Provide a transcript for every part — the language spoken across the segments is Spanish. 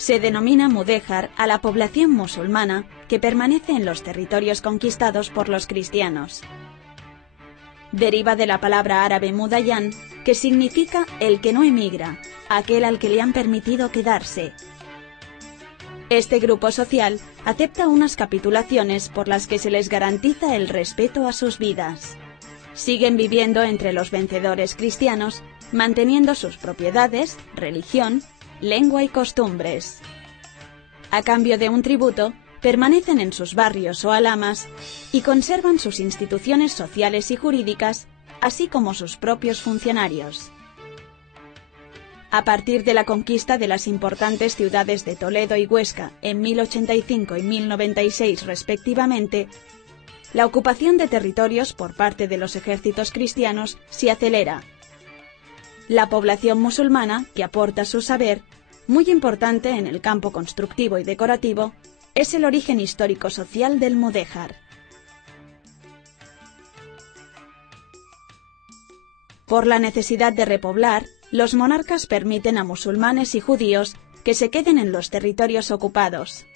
Se denomina mudéjar a la población musulmana que permanece en los territorios conquistados por los cristianos. Deriva de la palabra árabe mudayán, que significa el que no emigra, aquel al que le han permitido quedarse. Este grupo social acepta unas capitulaciones por las que se les garantiza el respeto a sus vidas. Siguen viviendo entre los vencedores cristianos, manteniendo sus propiedades, religión, lengua y costumbres. A cambio de un tributo, permanecen en sus barrios o alamas y conservan sus instituciones sociales y jurídicas, así como sus propios funcionarios. A partir de la conquista de las importantes ciudades de Toledo y Huesca en 1085 y 1096 respectivamente, la ocupación de territorios por parte de los ejércitos cristianos se acelera. La población musulmana, que aporta su saber, muy importante en el campo constructivo y decorativo, es el origen histórico-social del mudéjar. Por la necesidad de repoblar, los monarcas permiten a musulmanes y judíos que se queden en los territorios ocupados.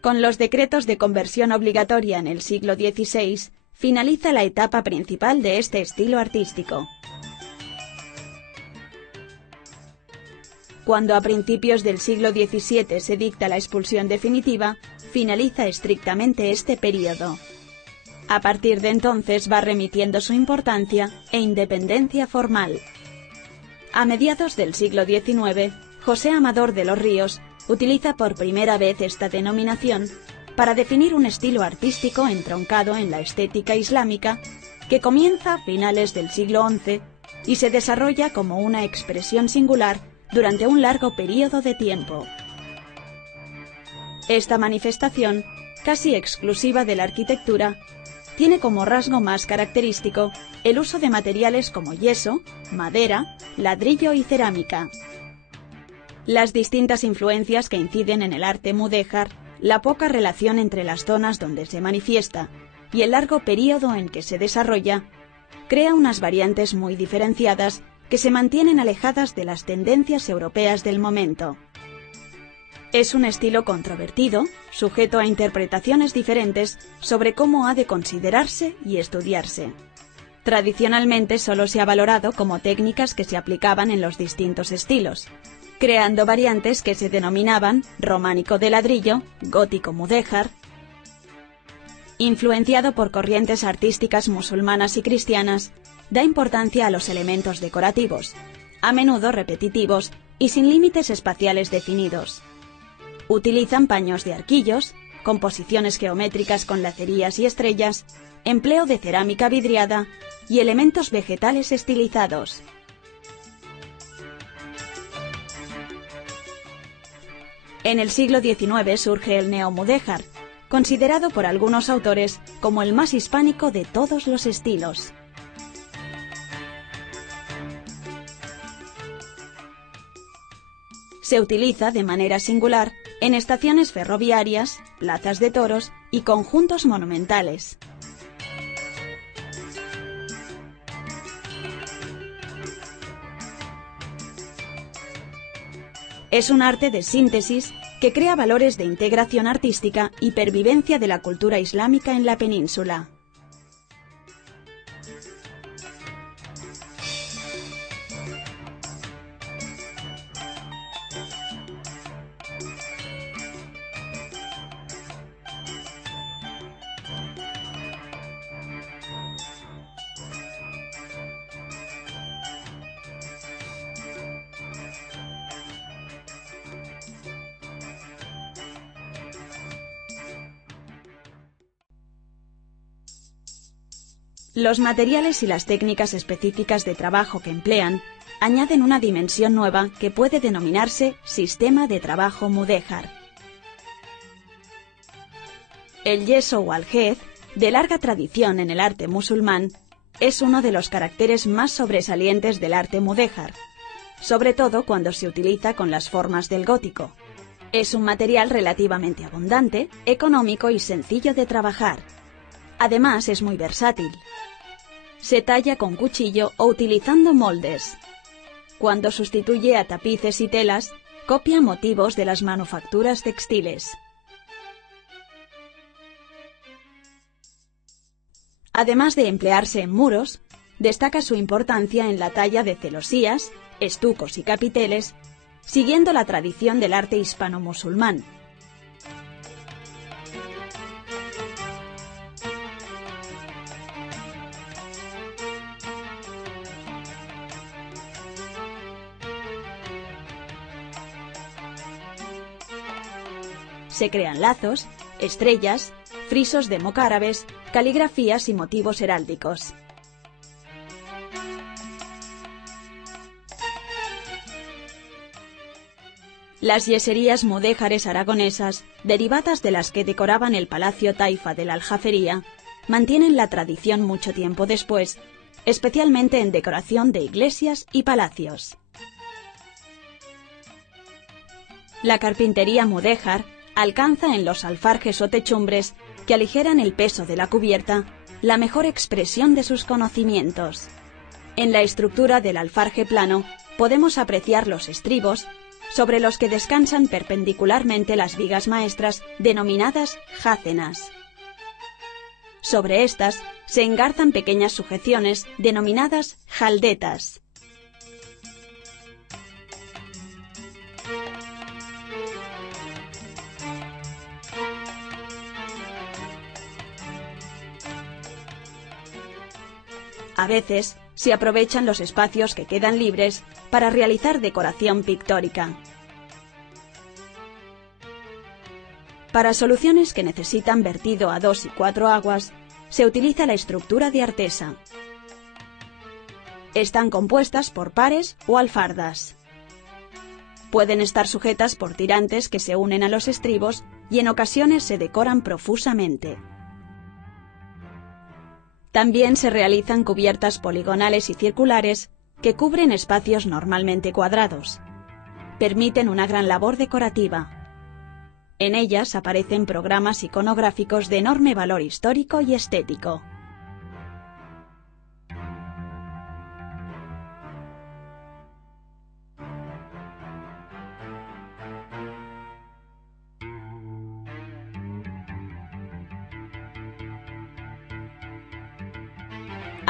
Con los decretos de conversión obligatoria en el siglo XVI, finaliza la etapa principal de este estilo artístico. Cuando a principios del siglo XVII se dicta la expulsión definitiva, finaliza estrictamente este período. A partir de entonces va remitiendo su importancia e independencia formal. A mediados del siglo XIX, José Amador de los Ríos utiliza por primera vez esta denominación para definir un estilo artístico entroncado en la estética islámica que comienza a finales del siglo XI y se desarrolla como una expresión singular durante un largo periodo de tiempo. Esta manifestación, casi exclusiva de la arquitectura, tiene como rasgo más característico el uso de materiales como yeso, madera, ladrillo y cerámica. Las distintas influencias que inciden en el arte mudéjar, la poca relación entre las zonas donde se manifiesta y el largo periodo en que se desarrolla, crea unas variantes muy diferenciadas que se mantienen alejadas de las tendencias europeas del momento. Es un estilo controvertido, sujeto a interpretaciones diferentes sobre cómo ha de considerarse y estudiarse. Tradicionalmente solo se ha valorado como técnicas que se aplicaban en los distintos estilos, creando variantes que se denominaban románico de ladrillo, gótico mudéjar. Influenciado por corrientes artísticas musulmanas y cristianas, da importancia a los elementos decorativos, a menudo repetitivos y sin límites espaciales definidos. Utilizan paños de arquillos, composiciones geométricas con lacerías y estrellas, empleo de cerámica vidriada y elementos vegetales estilizados. En el siglo XIX surge el neomudéjar, considerado por algunos autores como el más hispánico de todos los estilos. Se utiliza de manera singular en estaciones ferroviarias, plazas de toros y conjuntos monumentales. Es un arte de síntesis que crea valores de integración artística y pervivencia de la cultura islámica en la península. Los materiales y las técnicas específicas de trabajo que emplean añaden una dimensión nueva que puede denominarse sistema de trabajo mudéjar. El yeso o aljez, de larga tradición en el arte musulmán, es uno de los caracteres más sobresalientes del arte mudéjar, sobre todo cuando se utiliza con las formas del gótico. Es un material relativamente abundante, económico y sencillo de trabajar. Además, es muy versátil. Se talla con cuchillo o utilizando moldes. Cuando sustituye a tapices y telas, copia motivos de las manufacturas textiles. Además de emplearse en muros, destaca su importancia en la talla de celosías, estucos y capiteles, siguiendo la tradición del arte hispano-musulmán. Se crean lazos, estrellas, frisos de mocárabes, caligrafías y motivos heráldicos. Las yeserías mudéjares aragonesas, derivadas de las que decoraban el Palacio Taifa de la Aljafería, mantienen la tradición mucho tiempo después, especialmente en decoración de iglesias y palacios. La carpintería mudéjar alcanza en los alfarjes o techumbres, que aligeran el peso de la cubierta, la mejor expresión de sus conocimientos. En la estructura del alfarje plano podemos apreciar los estribos, sobre los que descansan perpendicularmente las vigas maestras denominadas jácenas. Sobre estas se engarzan pequeñas sujeciones denominadas jaldetas. A veces se aprovechan los espacios que quedan libres para realizar decoración pictórica. Para soluciones que necesitan vertido a 2 y 4 aguas, se utiliza la estructura de artesa. Están compuestas por pares o alfardas. Pueden estar sujetas por tirantes que se unen a los estribos y en ocasiones se decoran profusamente. También se realizan cubiertas poligonales y circulares que cubren espacios normalmente cuadrados. Permiten una gran labor decorativa. En ellas aparecen programas iconográficos de enorme valor histórico y estético.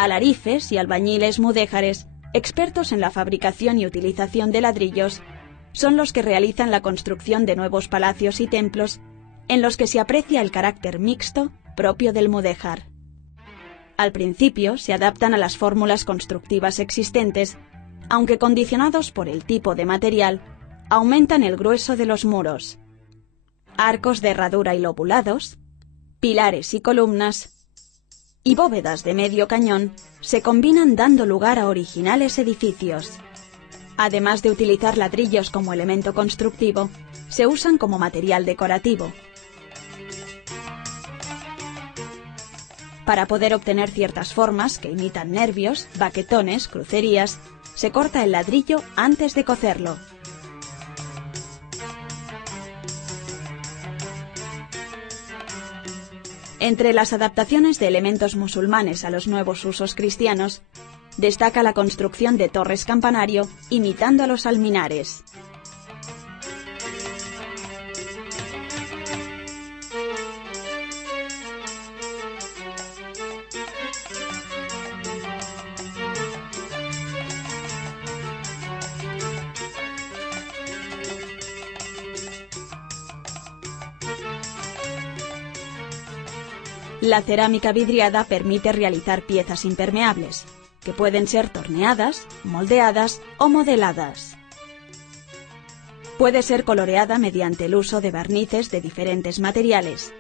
Alarifes y albañiles mudéjares, expertos en la fabricación y utilización de ladrillos, son los que realizan la construcción de nuevos palacios y templos en los que se aprecia el carácter mixto propio del mudéjar. Al principio se adaptan a las fórmulas constructivas existentes, aunque condicionados por el tipo de material, aumentan el grueso de los muros. Arcos de herradura y lobulados, pilares y columnas y bóvedas de medio cañón se combinan dando lugar a originales edificios. Además de utilizar ladrillos como elemento constructivo, se usan como material decorativo. Para poder obtener ciertas formas que imitan nervios, baquetones, crucerías, se corta el ladrillo antes de cocerlo. Entre las adaptaciones de elementos musulmanes a los nuevos usos cristianos, destaca la construcción de torres campanario imitando a los alminares. La cerámica vidriada permite realizar piezas impermeables, que pueden ser torneadas, moldeadas o modeladas. Puede ser coloreada mediante el uso de barnices de diferentes materiales.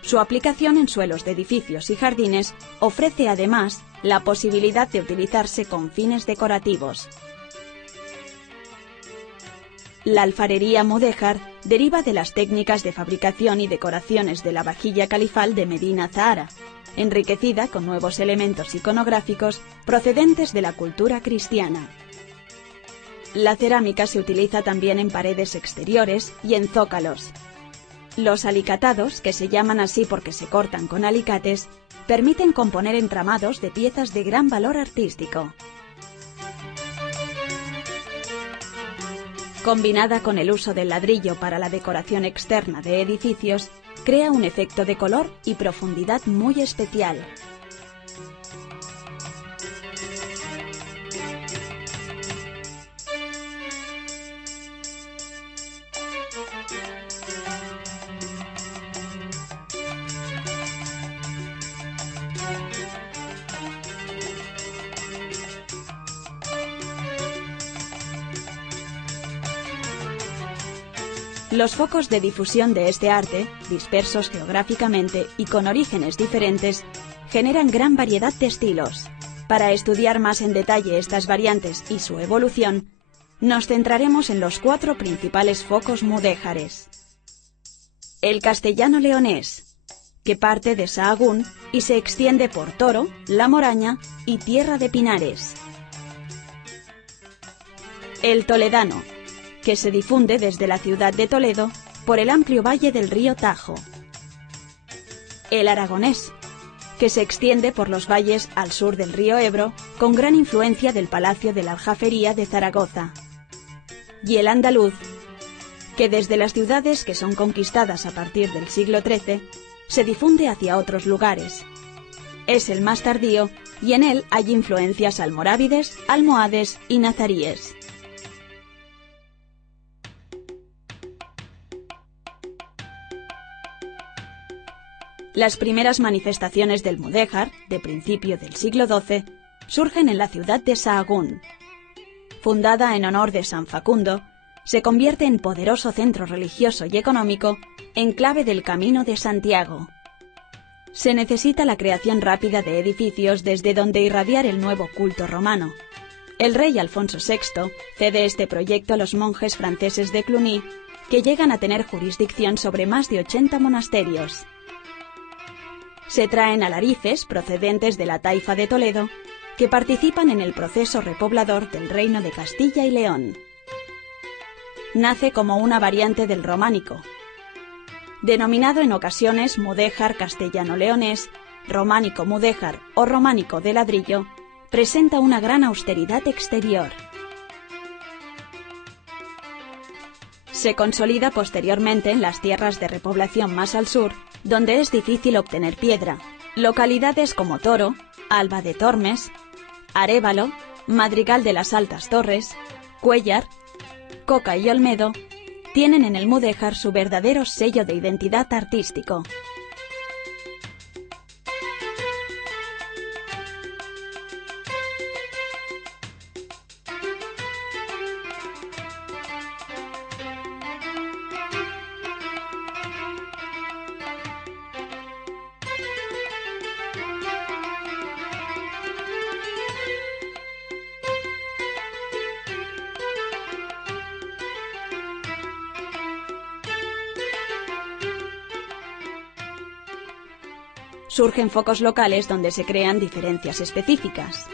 Su aplicación en suelos de edificios y jardines ofrece además la posibilidad de utilizarse con fines decorativos. La alfarería mudéjar deriva de las técnicas de fabricación y decoraciones de la vajilla califal de Medina Zahara, enriquecida con nuevos elementos iconográficos procedentes de la cultura cristiana. La cerámica se utiliza también en paredes exteriores y en zócalos. Los alicatados, que se llaman así porque se cortan con alicates, permiten componer entramados de piezas de gran valor artístico. combinada con el uso del ladrillo para la decoración externa de edificios, crea un efecto de color y profundidad muy especial. Los focos de difusión de este arte, dispersos geográficamente y con orígenes diferentes, generan gran variedad de estilos. Para estudiar más en detalle estas variantes y su evolución, nos centraremos en los 4 principales focos mudéjares. El castellano-leonés, que parte de Sahagún y se extiende por Toro, La Moraña y Tierra de Pinares. El toledano, que se difunde desde la ciudad de Toledo por el amplio valle del río Tajo. El aragonés, que se extiende por los valles al sur del río Ebro, con gran influencia del Palacio de la Aljafería de Zaragoza. Y el andaluz, que desde las ciudades que son conquistadas a partir del siglo XIII, se difunde hacia otros lugares. Es el más tardío y en él hay influencias almorávides, almohades y nazaríes. Las primeras manifestaciones del mudéjar, de principio del siglo XII, surgen en la ciudad de Sahagún. Fundada en honor de San Facundo, se convierte en poderoso centro religioso y económico, enclave del Camino de Santiago. Se necesita la creación rápida de edificios desde donde irradiar el nuevo culto romano. El rey Alfonso VI cede este proyecto a los monjes franceses de Cluny, que llegan a tener jurisdicción sobre más de 80 monasterios. Se traen alarices procedentes de la taifa de Toledo, que participan en el proceso repoblador del reino de Castilla y León. Nace como una variante del románico. Denominado en ocasiones mudéjar castellano-leonés, románico mudéjar o románico de ladrillo, presenta una gran austeridad exterior. Se consolida posteriormente en las tierras de repoblación más al sur, donde es difícil obtener piedra. Localidades como Toro, Alba de Tormes, Arévalo, Madrigal de las Altas Torres, Cuéllar, Coca y Olmedo tienen en el mudéjar su verdadero sello de identidad artístico. Surgen focos locales donde se crean diferencias específicas.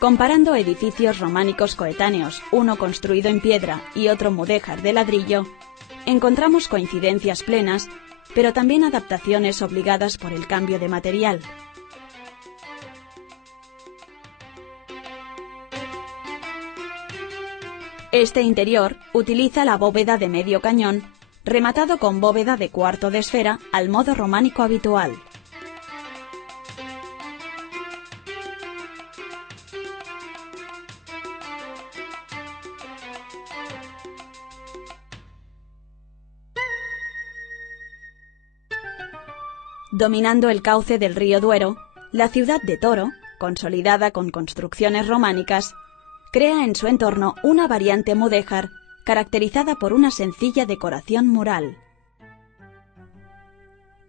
Comparando edificios románicos coetáneos, uno construido en piedra y otro mudéjar de ladrillo, encontramos coincidencias plenas, pero también adaptaciones obligadas por el cambio de material. Este interior utiliza la bóveda de medio cañón, rematado con bóveda de cuarto de esfera al modo románico habitual. Dominando el cauce del río Duero, la ciudad de Toro, consolidada con construcciones románicas, crea en su entorno una variante mudéjar caracterizada por una sencilla decoración mural.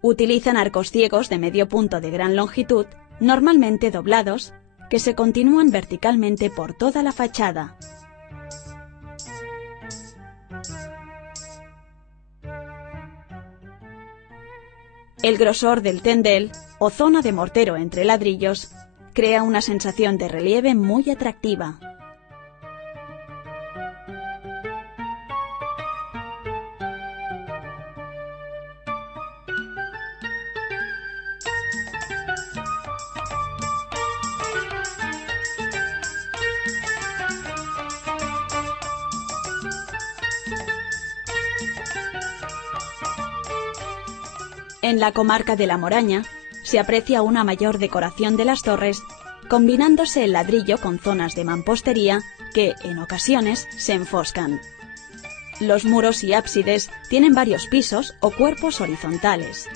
Utilizan arcos ciegos de medio punto de gran longitud, normalmente doblados, que se continúan verticalmente por toda la fachada. El grosor del tendel, o zona de mortero entre ladrillos, crea una sensación de relieve muy atractiva. En la comarca de la Moraña se aprecia una mayor decoración de las torres, combinándose el ladrillo con zonas de mampostería que, en ocasiones, se enfoscan. Los muros y ábsides tienen varios pisos o cuerpos horizontales.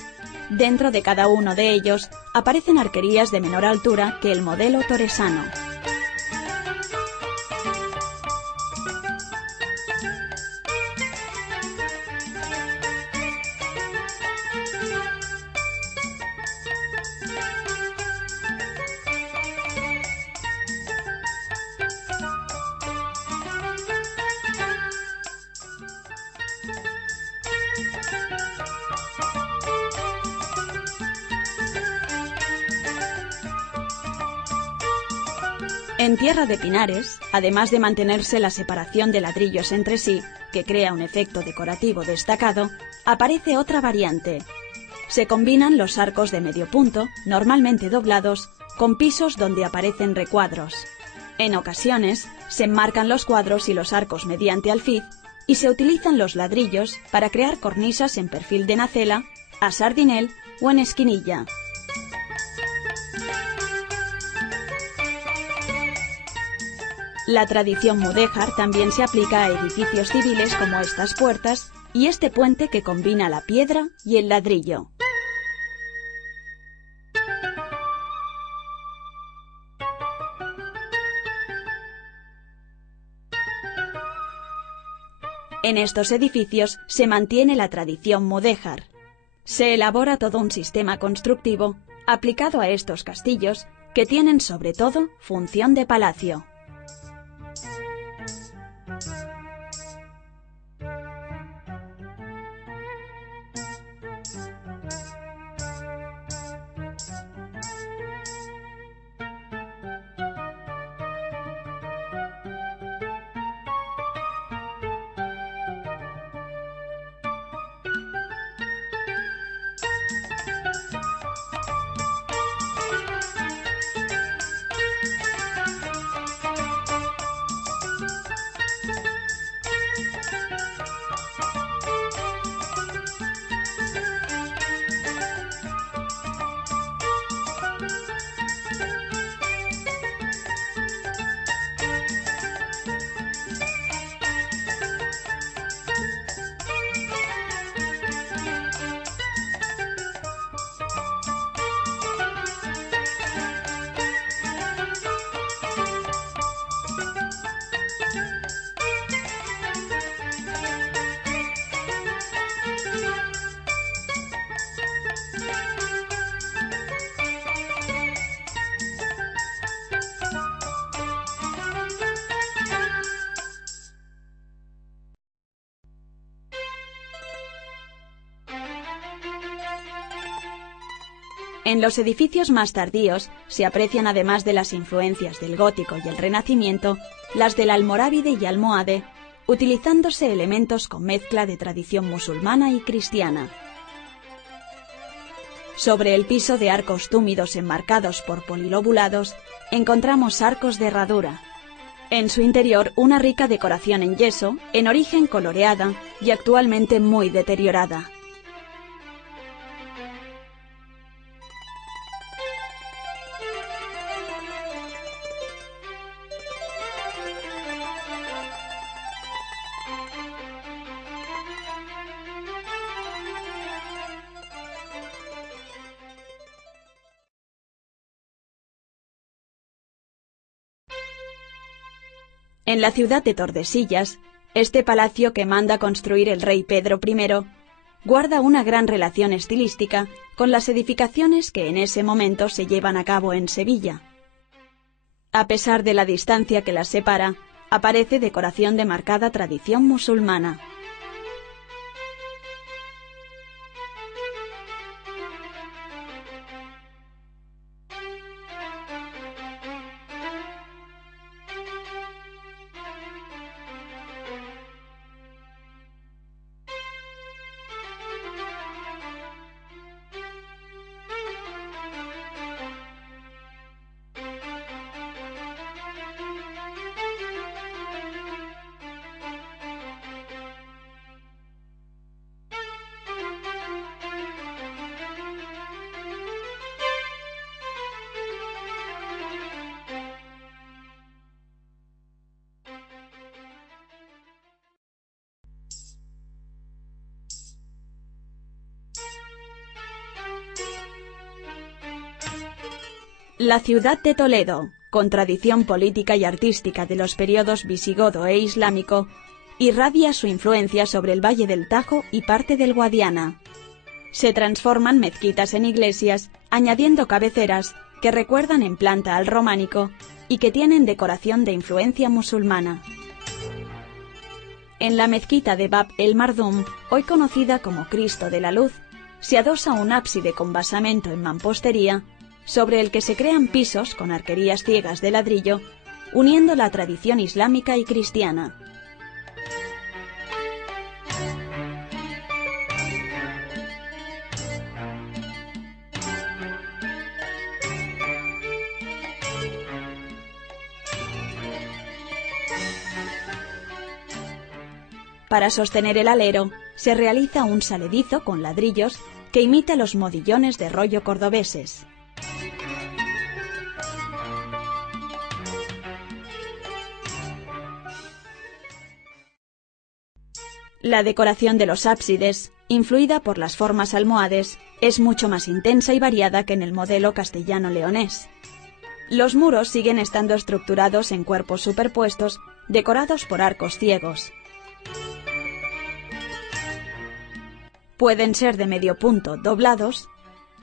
Dentro de cada uno de ellos aparecen arquerías de menor altura que el modelo toresano. En Tierra de Pinares, además de mantenerse la separación de ladrillos entre sí, que crea un efecto decorativo destacado, aparece otra variante. Se combinan los arcos de medio punto, normalmente doblados, con pisos donde aparecen recuadros. En ocasiones, se enmarcan los cuadros y los arcos mediante alfiz y se utilizan los ladrillos para crear cornisas en perfil de nacela, a sardinel o en esquinilla. La tradición mudéjar también se aplica a edificios civiles como estas puertas y este puente que combina la piedra y el ladrillo. En estos edificios se mantiene la tradición mudéjar. Se elabora todo un sistema constructivo aplicado a estos castillos que tienen sobre todo función de palacio. En los edificios más tardíos se aprecian, además de las influencias del gótico y el renacimiento, las del almorávide y almohade, utilizándose elementos con mezcla de tradición musulmana y cristiana. Sobre el piso de arcos túmidos enmarcados por polilobulados encontramos arcos de herradura. En su interior una rica decoración en yeso, en origen coloreada y actualmente muy deteriorada. En la ciudad de Tordesillas, este palacio que manda construir el rey Pedro I guarda una gran relación estilística con las edificaciones que en ese momento se llevan a cabo en Sevilla. A pesar de la distancia que las separa, aparece decoración de marcada tradición musulmana. La ciudad de Toledo, con tradición política y artística de los periodos visigodo e islámico, irradia su influencia sobre el Valle del Tajo y parte del Guadiana. Se transforman mezquitas en iglesias, añadiendo cabeceras que recuerdan en planta al románico y que tienen decoración de influencia musulmana. En la mezquita de Bab el Mardum, hoy conocida como Cristo de la Luz, se adosa un ábside con basamento en mampostería, sobre el que se crean pisos con arquerías ciegas de ladrillo, uniendo la tradición islámica y cristiana. Para sostener el alero, se realiza un saledizo con ladrillos que imita los modillones de rollo cordobeses. La decoración de los ábsides, influida por las formas almohades, es mucho más intensa y variada que en el modelo castellano-leonés. Los muros siguen estando estructurados en cuerpos superpuestos, decorados por arcos ciegos. Pueden ser de medio punto doblados,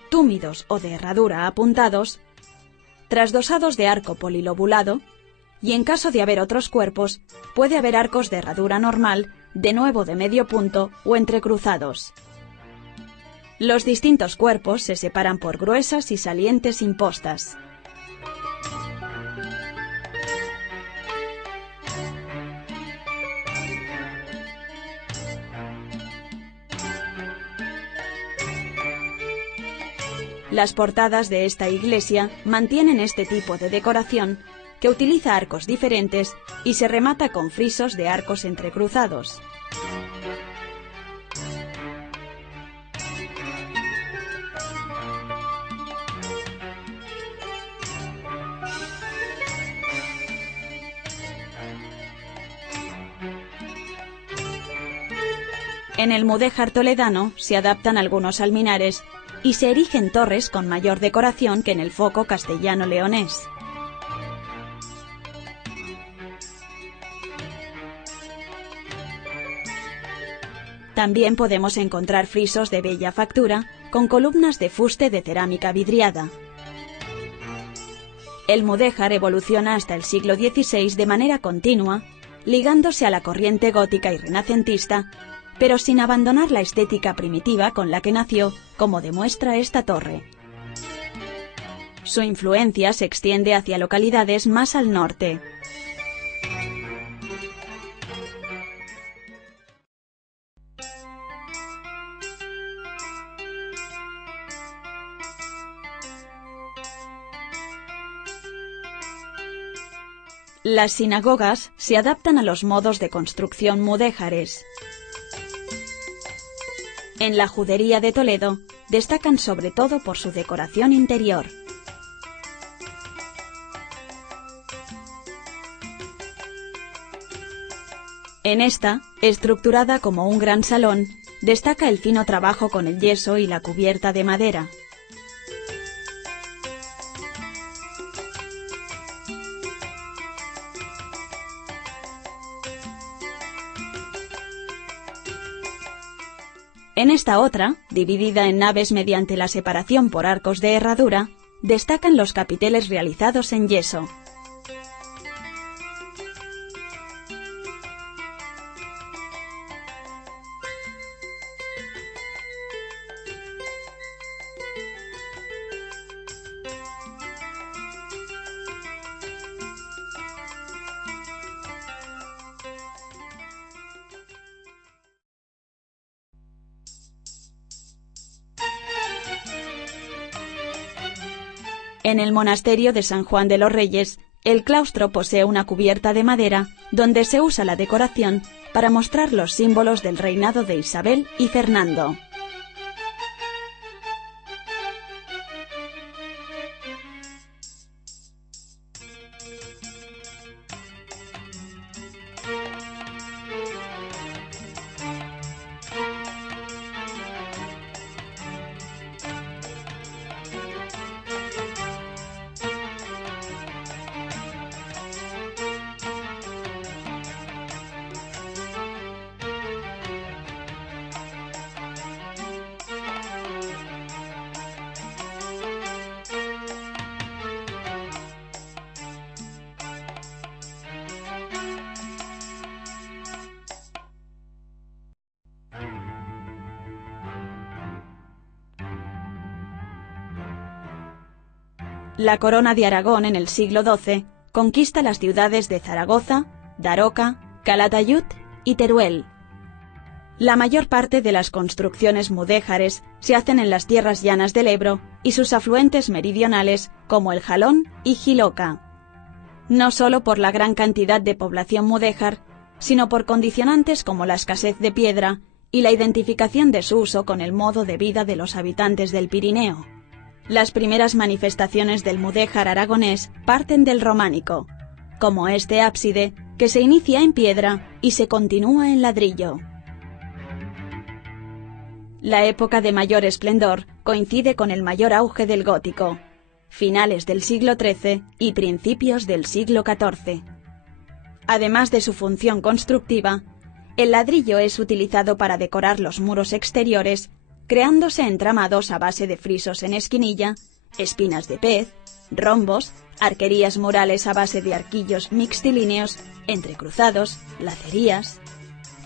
túmidos o de herradura apuntados, trasdosados de arco polilobulado, y en caso de haber otros cuerpos, puede haber arcos de herradura normal, de nuevo de medio punto o entrecruzados. Los distintos cuerpos se separan por gruesas y salientes impostas. Las portadas de esta iglesia mantienen este tipo de decoración, que utiliza arcos diferentes y se remata con frisos de arcos entrecruzados. En el mudéjar toledano se adaptan algunos alminares y se erigen torres con mayor decoración que en el foco castellano-leonés. También podemos encontrar frisos de bella factura con columnas de fuste de cerámica vidriada. El mudéjar evoluciona hasta el siglo XVI de manera continua, ligándose a la corriente gótica y renacentista, pero sin abandonar la estética primitiva con la que nació, como demuestra esta torre. Su influencia se extiende hacia localidades más al norte. Las sinagogas se adaptan a los modos de construcción mudéjares. En la judería de Toledo destacan sobre todo por su decoración interior. En esta, estructurada como un gran salón, destaca el fino trabajo con el yeso y la cubierta de madera. En esta otra, dividida en naves mediante la separación por arcos de herradura, destacan los capiteles realizados en yeso. En el monasterio de San Juan de los Reyes, el claustro posee una cubierta de madera donde se usa la decoración para mostrar los símbolos del reinado de Isabel y Fernando. La Corona de Aragón en el siglo XII conquista las ciudades de Zaragoza, Daroca, Calatayud y Teruel. La mayor parte de las construcciones mudéjares se hacen en las tierras llanas del Ebro y sus afluentes meridionales como el Jalón y Jiloca. No solo por la gran cantidad de población mudéjar, sino por condicionantes como la escasez de piedra y la identificación de su uso con el modo de vida de los habitantes del Pirineo. Las primeras manifestaciones del mudéjar aragonés parten del románico, como este ábside que se inicia en piedra y se continúa en ladrillo. La época de mayor esplendor coincide con el mayor auge del gótico, finales del siglo XIII y principios del siglo XIV. Además de su función constructiva, el ladrillo es utilizado para decorar los muros exteriores, creándose entramados a base de frisos en esquinilla, espinas de pez, rombos, arquerías murales a base de arquillos mixtilíneos, entrecruzados, lacerías.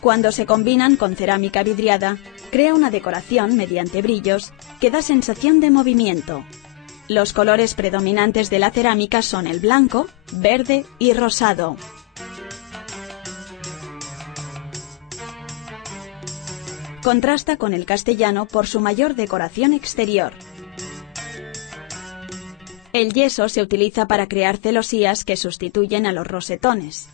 Cuando se combinan con cerámica vidriada, crea una decoración mediante brillos que da sensación de movimiento. Los colores predominantes de la cerámica son el blanco, verde y rosado. Contrasta con el castellano por su mayor decoración exterior. El yeso se utiliza para crear celosías que sustituyen a los rosetones.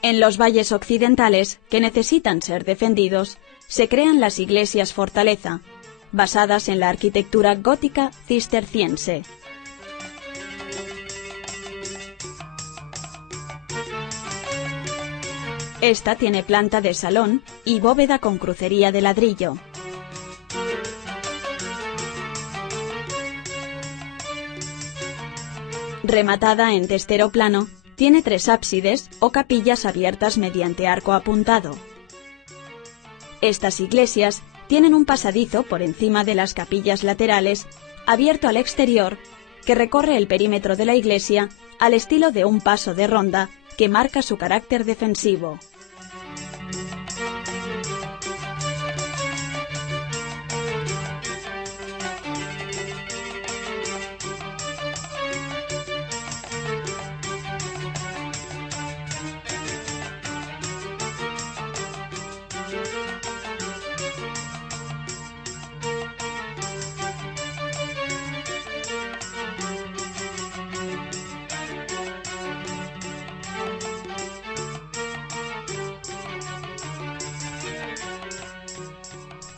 En los valles occidentales, que necesitan ser defendidos, se crean las iglesias fortaleza, basadas en la arquitectura gótica cisterciense. Esta tiene planta de salón y bóveda con crucería de ladrillo. Rematada en testero plano, tiene 3 ábsides o capillas abiertas mediante arco apuntado. Estas iglesias tienen un pasadizo por encima de las capillas laterales, abierto al exterior, que recorre el perímetro de la iglesia al estilo de un paso de ronda que marca su carácter defensivo.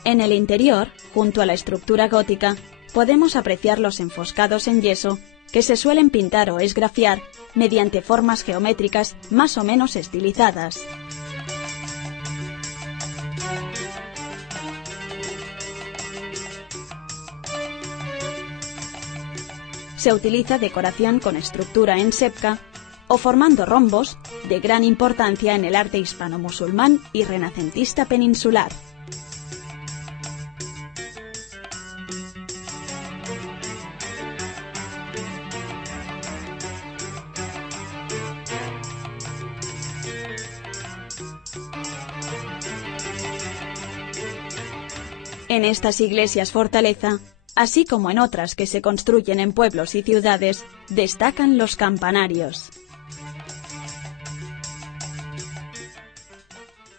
En el interior, junto a la estructura gótica, podemos apreciar los enfoscados en yeso que se suelen pintar o esgrafiar mediante formas geométricas más o menos estilizadas. Se utiliza decoración con estructura en sepka o formando rombos, de gran importancia en el arte hispano-musulmán y renacentista peninsular. En estas iglesias fortaleza, así como en otras que se construyen en pueblos y ciudades, destacan los campanarios.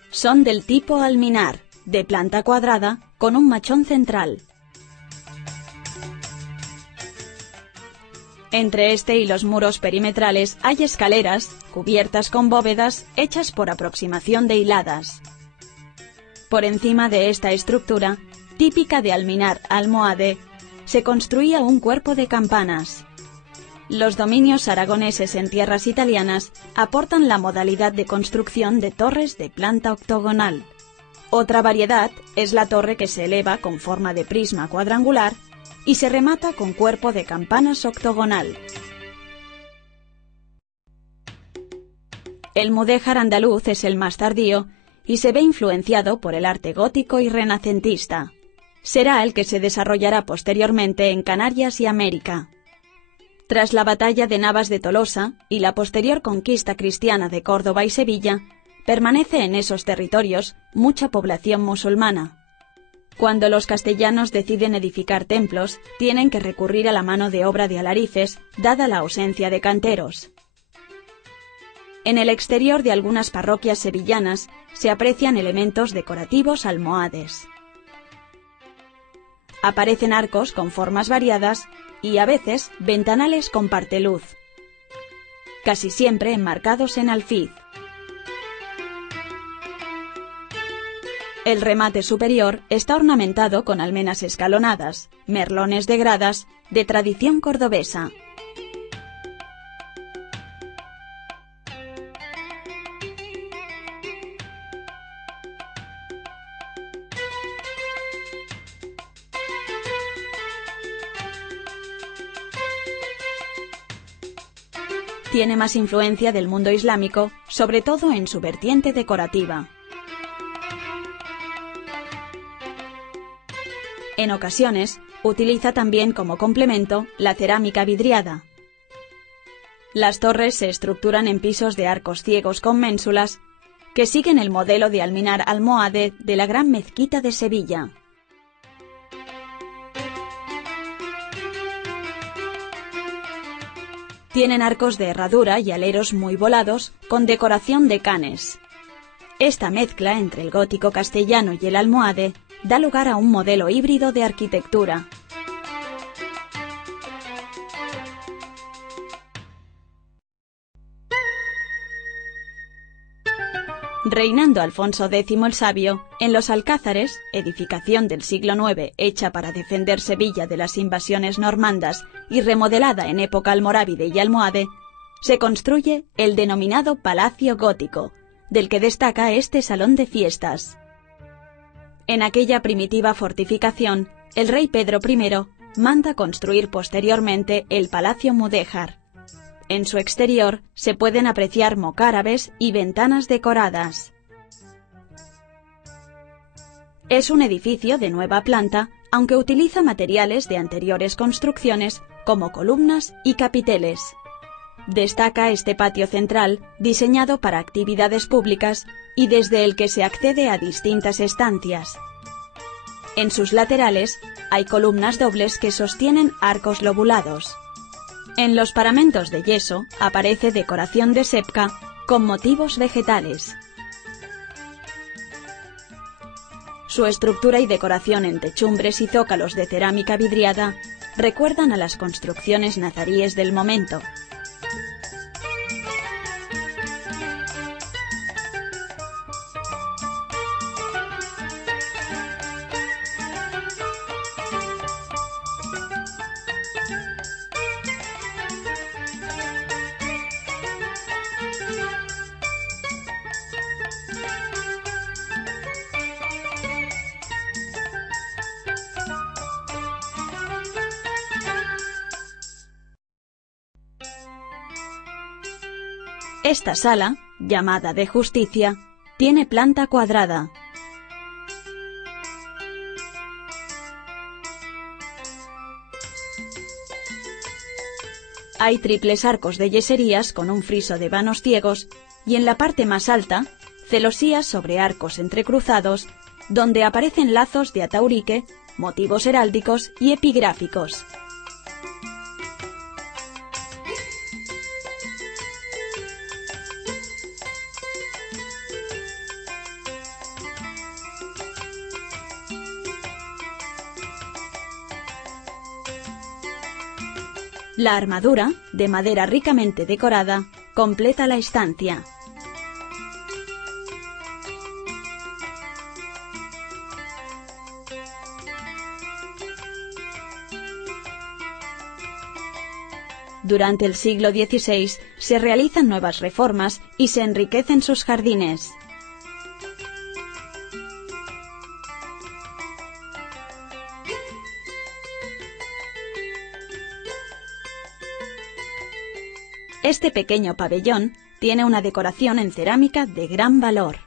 Son del tipo alminar, de planta cuadrada, con un machón central. Entre este y los muros perimetrales hay escaleras, cubiertas con bóvedas, hechas por aproximación de hiladas. Por encima de esta estructura, típica de alminar almohade, se construía un cuerpo de campanas. Los dominios aragoneses en tierras italianas aportan la modalidad de construcción de torres de planta octogonal. Otra variedad es la torre que se eleva con forma de prisma cuadrangular y se remata con cuerpo de campanas octogonal. El mudéjar andaluz es el más tardío y se ve influenciado por el arte gótico y renacentista. Será el que se desarrollará posteriormente en Canarias y América. Tras la batalla de Navas de Tolosa y la posterior conquista cristiana de Córdoba y Sevilla, permanece en esos territorios mucha población musulmana. Cuando los castellanos deciden edificar templos, tienen que recurrir a la mano de obra de alarifes, dada la ausencia de canteros. En el exterior de algunas parroquias sevillanas se aprecian elementos decorativos almohades. Aparecen arcos con formas variadas y, a veces, ventanales con parteluz, casi siempre enmarcados en alfiz. El remate superior está ornamentado con almenas escalonadas, merlones de gradas, de tradición cordobesa. Tiene más influencia del mundo islámico, sobre todo en su vertiente decorativa. En ocasiones, utiliza también como complemento la cerámica vidriada. Las torres se estructuran en pisos de arcos ciegos con ménsulas, que siguen el modelo de alminar almohade de la Gran Mezquita de Sevilla. Tienen arcos de herradura y aleros muy volados, con decoración de canes. Esta mezcla entre el gótico castellano y el almohade da lugar a un modelo híbrido de arquitectura. Reinando Alfonso X el Sabio, en los Alcázares, edificación del siglo IX hecha para defender Sevilla de las invasiones normandas y remodelada en época almorávide y almohade, se construye el denominado Palacio Gótico, del que destaca este salón de fiestas. En aquella primitiva fortificación, el rey Pedro I manda construir posteriormente el Palacio Mudéjar. En su exterior se pueden apreciar mocárabes y ventanas decoradas. Es un edificio de nueva planta, aunque utiliza materiales de anteriores construcciones como columnas y capiteles. Destaca este patio central, diseñado para actividades públicas y desde el que se accede a distintas estancias. En sus laterales hay columnas dobles que sostienen arcos lobulados. En los paramentos de yeso aparece decoración de sepca con motivos vegetales. Su estructura y decoración en techumbres y zócalos de cerámica vidriada recuerdan a las construcciones nazaríes del momento. Esta sala, llamada de justicia, tiene planta cuadrada. Hay triples arcos de yeserías con un friso de vanos ciegos y en la parte más alta, celosías sobre arcos entrecruzados, donde aparecen lazos de ataurique, motivos heráldicos y epigráficos. La armadura, de madera ricamente decorada, completa la estancia. Durante el siglo XVI se realizan nuevas reformas y se enriquecen sus jardines. Este pequeño pabellón tiene una decoración en cerámica de gran valor.